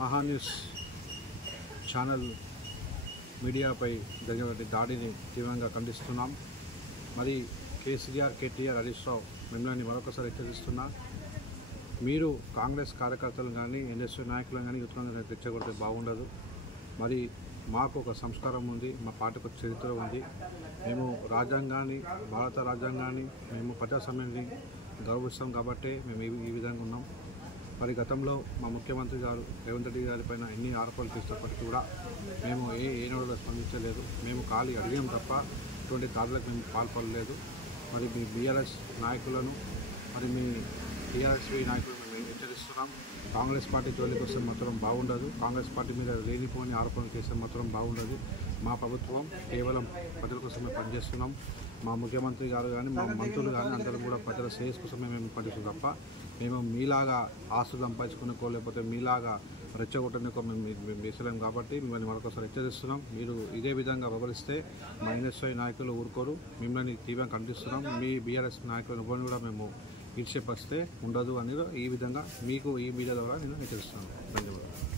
Maha News channel మీడియాపై జరిగినటువంటి దాడిని తీవ్రంగా ఖండిస్తున్నాం. మరి కేసీఆర్, కేటీఆర్, హరీష్ రావు మిమ్మల్ని మరొకసారి హెచ్చరిస్తున్నా. మీరు కాంగ్రెస్ కార్యకర్తలు కానీ ఎన్ఎస్యూ నాయకులను కానీ యుద్ధంగా తెచ్చగొడితే బాగుండదు. మరి మాకు ఒక సంస్కారం ఉంది, మా పార్టీకి ఒక చరిత్ర ఉంది. మేము రాజ్యాంగాన్ని, భారత రాజ్యాంగాన్ని, మేము ప్రజాస్వామ్యాన్ని గౌరవిస్తాం కాబట్టి మేము ఈ విధంగా ఉన్నాం. మరి గతంలో మా ముఖ్యమంత్రి గారు రేవంత్ రెడ్డి గారి పైన ఎన్ని ఆరోపణలు చేసినప్పటికీ కూడా మేము ఏనాడు స్పందించలేదు. మేము ఖాళీ అడిగాం తప్ప ఇటువంటి దాడులకు మేము పాల్పడలేదు. మరి మీ బీఆర్ఎస్ నాయకులను, మరి మీ టీఆర్ఎస్వి నాయకులను మేము హెచ్చరిస్తున్నాం. కాంగ్రెస్ పార్టీ జోలికి వస్తే మాత్రం బాగుండదు. కాంగ్రెస్ పార్టీ మీద లేనిపోని ఆరోపణలు చేస్తే మాత్రం బాగుండదు. మా ప్రభుత్వం కేవలం ప్రజల కోసమే పనిచేస్తున్నాం. మా ముఖ్యమంత్రి గారు కానీ, మా మంత్రులు కానీ అందరూ కూడా ప్రజల శ్రేయస్ కోసమే మేము పనిచేస్తాం తప్ప మేము మీలాగా ఆస్తులు సంపాదించుకునేకో లేకపోతే మీలాగా రెచ్చగొట్టనికో మేము చేసలేం. కాబట్టి మిమ్మల్ని మరొకసారి హెచ్చరిస్తున్నాం. మీరు ఇదే విధంగా వ్యవహరిస్తే మా ఎన్ఎస్ఐ నాయకులు ఊరుకోరు. మిమ్మల్ని తీవ్రంగా ఖండిస్తున్నాం. మీ బీఆర్ఎస్ నాయకులను ఎవరిని కూడా మేము ఈడ్చేపరిస్తే ఉండదు అని ఈ విధంగా మీకు ఈ మీడియా ద్వారా నేను హెచ్చరిస్తున్నాను. ధన్యవాదాలు.